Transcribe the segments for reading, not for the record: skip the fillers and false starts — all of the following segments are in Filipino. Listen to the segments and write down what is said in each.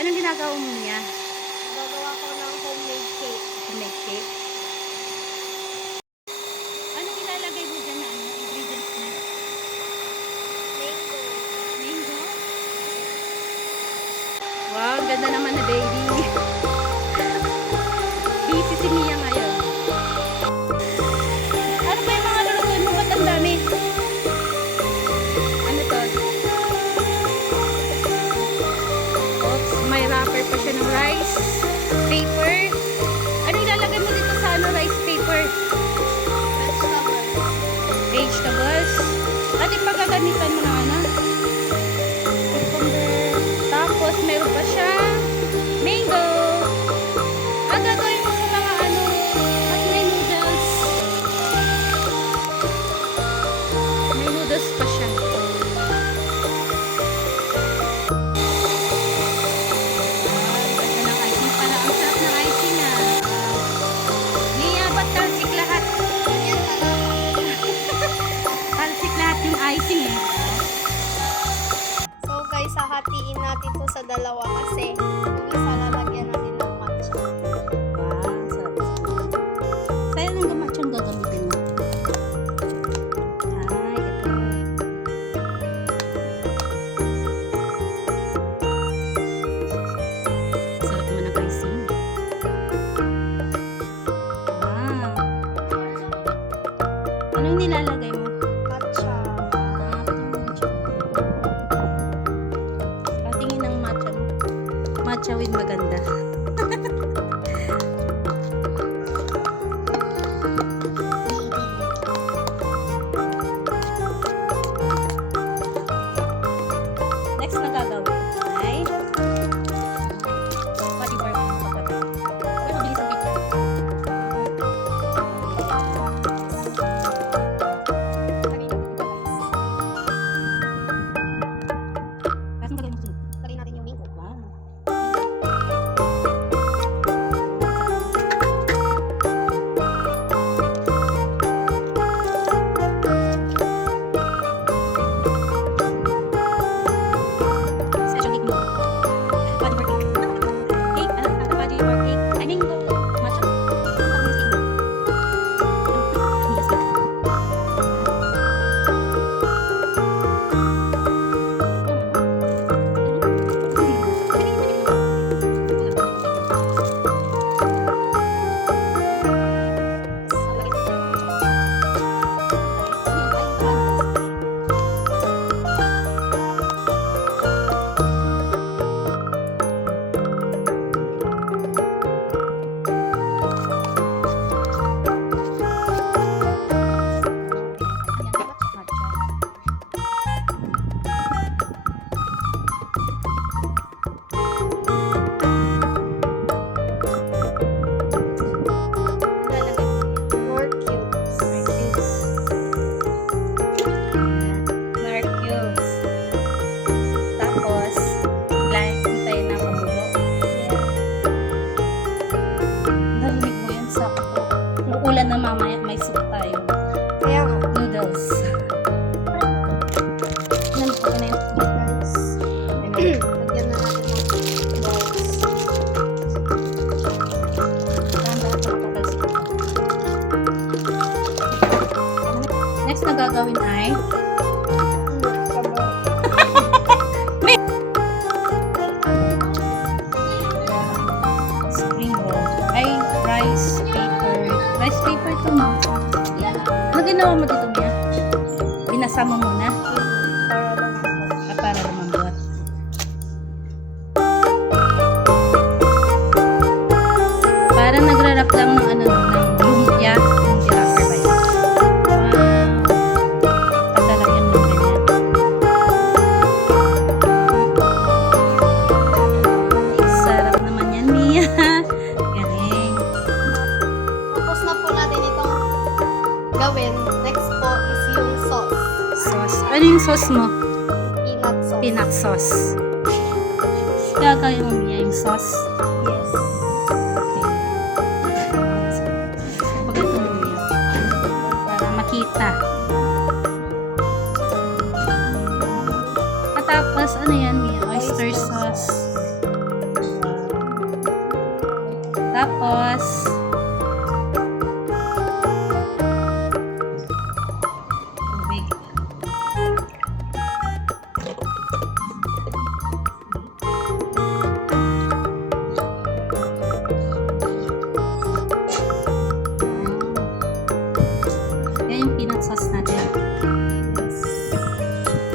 Anong ginagawa mo niya? Gagawa ko ng homemade cake. Make cake? Anong ilalagay mo dyan na ingredients na? Mango. Mango? Wow, ganda naman na baby. Busy si Mia ngayon. Ano ba yung mga lulutuin mo? Ba't ang dami? Ano to? Oops, may wrapper pa siya ng rice paper. Ano ilalagay mo dito sa rice paper? Vegetables. Vegetables. At yung pagkagamitan mo na cucumber. Tapos meron pa siya mango. Ang gagawin mo sa mga at may noodles. May noodles pa siya. Ganda ng icing pala. Ang sarap ng icing Mia, ba't talsik lahat? Yan pala. Talsik lahat yung icing So guys, hahatiin natin to sa dalawa kasi yung isa lalagyan natin ng matcha. Wow, sarap. Sa'yo nang gamatsyang gagamitin mo. Ay, ito. Sarap naman ng icing. Wow. Anong nilalagay mo? Matcha. Patingin ng matcha mo. Matcha with maganda. Next na gagawin ay body work mo pagkabi. Pero mabilis ang picture. Kasi gagawin mo sunod. Lagyan natin yung mango. Wow. Special cake mo. Body work cake. Cake, body work cake. I think matcha. Ang tamis cake mo. Yes, cake. More cubes. Dark cubes. Tapos, hintayin na mamulo. Narinig mo yun sa ako. Kung ulan na mamaya, may soup tayo. Kaya nga. Noodles. Nandito ko na yung Guys. Lagyan na natin ng balls. Next na gagawin ay spring roll. Ay, rice paper. Rice paper to mo. Ano ginawa mo dito, Mia? Binasa mo muna Para lang. para lumambot. Parang nagra-wrap lang ng ng lumpia. Lumpia wrapper ba yun? Wow. Patalagyan mo ganyan. Sarap naman yan, Mia. Galing. Tapos na po natin itong gawin. Next po is yung sauce. Sauce. Ano yung sauce mo? Peanut sauce. Peanut sauce. Gagawin mo, Mia, yung sauce. Yes. Okay. Pagkato mo, Mia. Para makita. At tapos, ano yan, Mia? Oyster sauce. Tapos, tubig. Yan yung peanut sauce natin.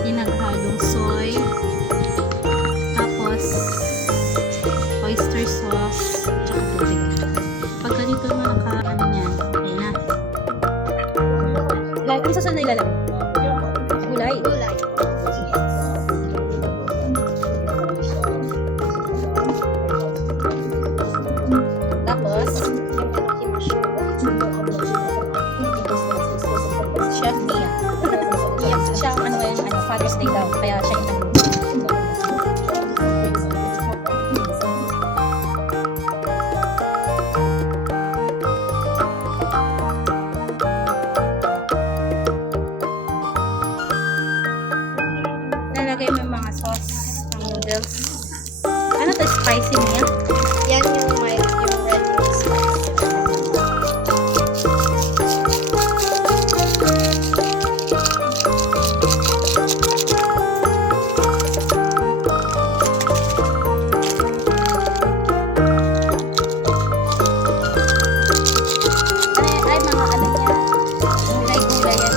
Pinaghalong soy. Tapos, oyster sauce. Tsaka tubig. Pag ganito na ano yan, okay na. Ano sauce na ilalagay? Gulay. Gulay. Tapos, Chef Nia. Nia, siya ang ano ngayon, Father's Day daw. Kaya siya yung lalagay mo yung mga sauce ng noodles. Ano to, spicy niya? Yan yung may yung red yung spice. Ay, mga ano niya. Gulay-gulay yan.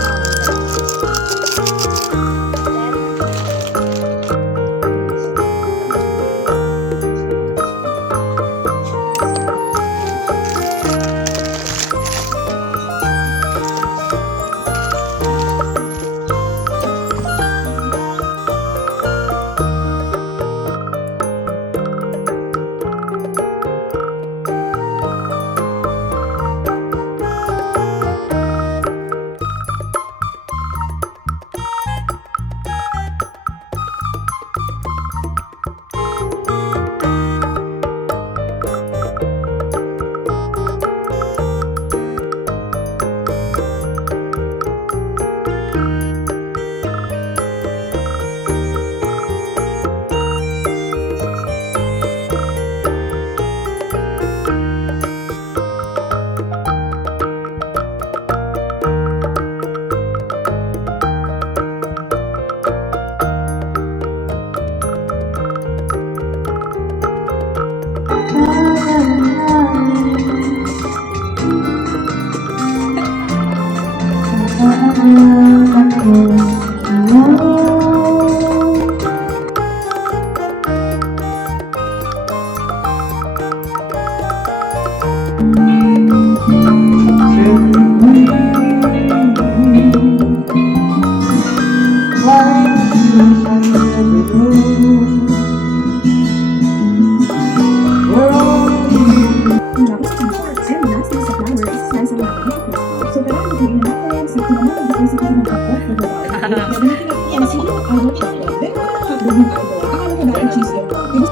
Yan ang sige, I will check it. Then, I will check it. Akala ko dahil cheese yung